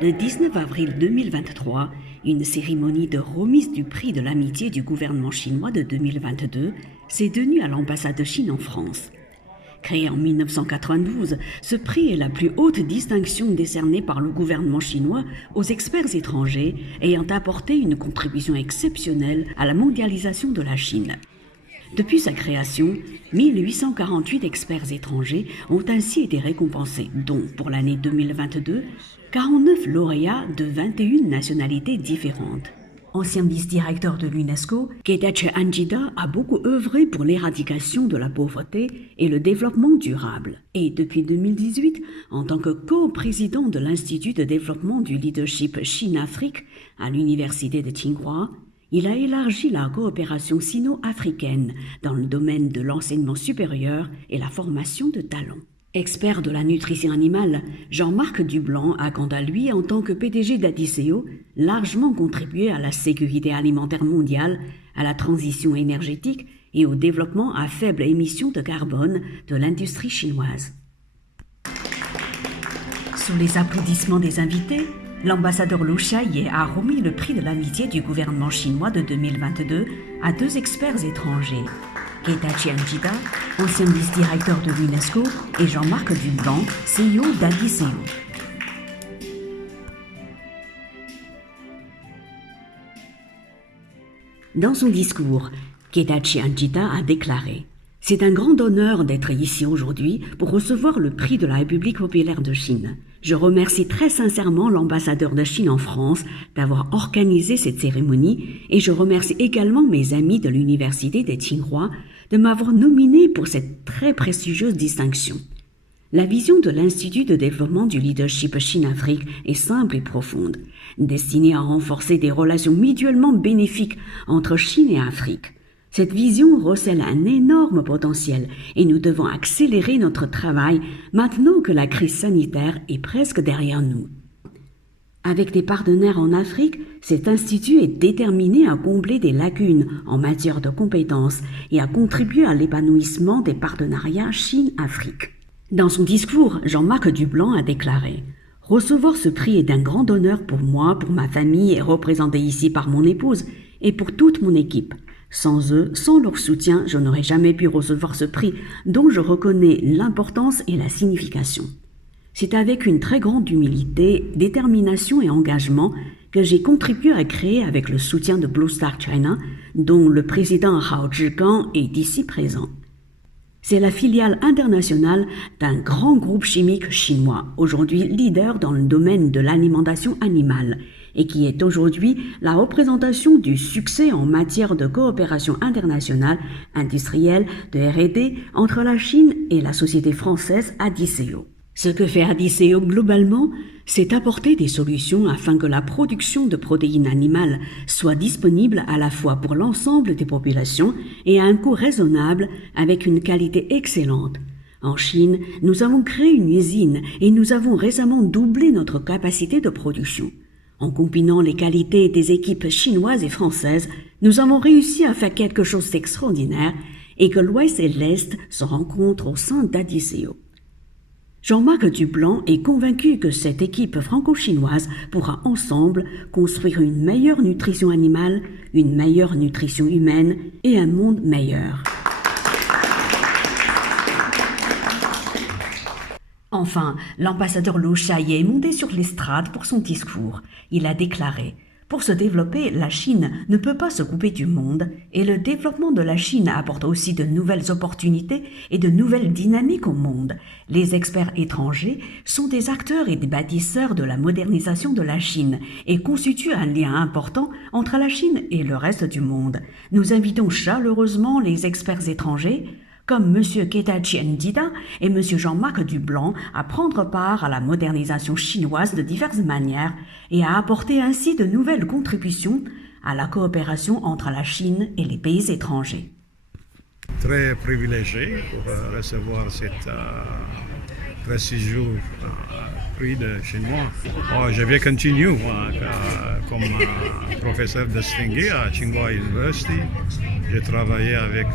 Le 19 avril 2023, une cérémonie de remise du prix de l'amitié du gouvernement chinois de 2022 s'est tenue à l'ambassade de Chine en France. Créé en 1992, ce prix est la plus haute distinction décernée par le gouvernement chinois aux experts étrangers ayant apporté une contribution exceptionnelle à la mondialisation de la Chine. Depuis sa création, 1848 experts étrangers ont ainsi été récompensés, dont, pour l'année 2022, 49 lauréats de 21 nationalités différentes. Ancien vice-directeur de l'UNESCO, Getachew Anjida a beaucoup œuvré pour l'éradication de la pauvreté et le développement durable. Et depuis 2018, en tant que co-président de l'Institut de développement du leadership Chine-Afrique à l'Université de Tsinghua, il a élargi la coopération sino-africaine dans le domaine de l'enseignement supérieur et la formation de talents. Expert de la nutrition animale, Jean-Marc Dublanc a quant à lui, en tant que PDG d'Adiceo, largement contribué à la sécurité alimentaire mondiale, à la transition énergétique et au développement à faible émission de carbone de l'industrie chinoise. Sous les applaudissements des invités, l'ambassadeur Liu Xiaoye a remis le prix de l'amitié du gouvernement chinois de 2022 à deux experts étrangers, Getachew Anjida, ancien vice-directeur de l'UNESCO, et Jean-Marc Dublanc, CEO d'Adiceo. Dans son discours, Getachew Anjida a déclaré « C'est un grand honneur d'être ici aujourd'hui pour recevoir le prix de la République populaire de Chine. Je remercie très sincèrement l'ambassadeur de Chine en France d'avoir organisé cette cérémonie et je remercie également mes amis de l'Université de Tsinghua de m'avoir nominé pour cette très prestigieuse distinction. La vision de l'Institut de développement du leadership Chine-Afrique est simple et profonde, destinée à renforcer des relations mutuellement bénéfiques entre Chine et Afrique. Cette vision recèle un énorme potentiel et nous devons accélérer notre travail maintenant que la crise sanitaire est presque derrière nous. Avec des partenaires en Afrique, cet institut est déterminé à combler des lacunes en matière de compétences et à contribuer à l'épanouissement des partenariats Chine-Afrique. Dans son discours, Jean-Marc Dublanc a déclaré « Recevoir ce prix est d'un grand honneur pour moi, pour ma famille et représenté ici par mon épouse et pour toute mon équipe. Sans eux, sans leur soutien, je n'aurais jamais pu recevoir ce prix dont je reconnais l'importance et la signification. C'est avec une très grande humilité, détermination et engagement que j'ai contribué à créer avec le soutien de Blue Star China, dont le président Hao Zhigang est ici présent. C'est la filiale internationale d'un grand groupe chimique chinois, aujourd'hui leader dans le domaine de l'alimentation animale, et qui est aujourd'hui la représentation du succès en matière de coopération internationale, industrielle, de R&D entre la Chine et la société française Adiceo. Ce que fait Adiceo globalement, c'est apporter des solutions afin que la production de protéines animales soit disponible à la fois pour l'ensemble des populations et à un coût raisonnable avec une qualité excellente. En Chine, nous avons créé une usine et nous avons récemment doublé notre capacité de production. En combinant les qualités des équipes chinoises et françaises, nous avons réussi à faire quelque chose d'extraordinaire et que l'Ouest et l'Est se rencontrent au sein d'Adiceo. Jean-Marc Dublanc est convaincu que cette équipe franco-chinoise pourra ensemble construire une meilleure nutrition animale, une meilleure nutrition humaine et un monde meilleur. Enfin, l'ambassadeur Liu Xiaoye est monté sur l'estrade pour son discours. Il a déclaré « Pour se développer, la Chine ne peut pas se couper du monde et le développement de la Chine apporte aussi de nouvelles opportunités et de nouvelles dynamiques au monde. Les experts étrangers sont des acteurs et des bâtisseurs de la modernisation de la Chine et constituent un lien important entre la Chine et le reste du monde. Nous invitons chaleureusement les experts étrangers comme M. Getachew Anjida et M. Jean-Marc Dublanc, à prendre part à la modernisation chinoise de diverses manières et à apporter ainsi de nouvelles contributions à la coopération entre la Chine et les pays étrangers. Très privilégié pour recevoir cet prestigieux prix de chinois. Je vais continuer comme professeur distingué à Tsinghua University. J'ai travaillé avec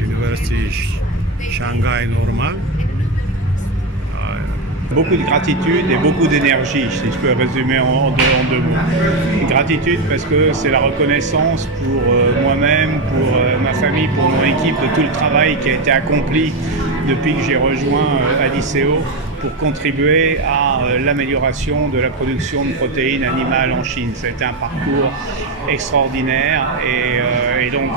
l'Université Shanghai normale. Beaucoup de gratitude et beaucoup d'énergie, si je peux résumer en deux mots. Gratitude parce que c'est la reconnaissance pour moi-même, pour ma famille, pour mon équipe de tout le travail qui a été accompli depuis que j'ai rejoint Adiceo pour contribuer à l'amélioration de la production de protéines animales en Chine. C'était un parcours extraordinaire et donc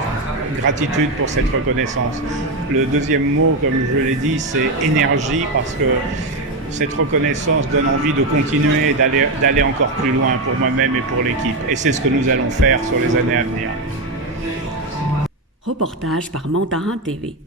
gratitude pour cette reconnaissance. Le deuxième mot, comme je l'ai dit, c'est énergie parce que cette reconnaissance donne envie de continuer et d'aller encore plus loin pour moi-même et pour l'équipe. Et c'est ce que nous allons faire sur les années à venir. Reportage par Mandarin TV.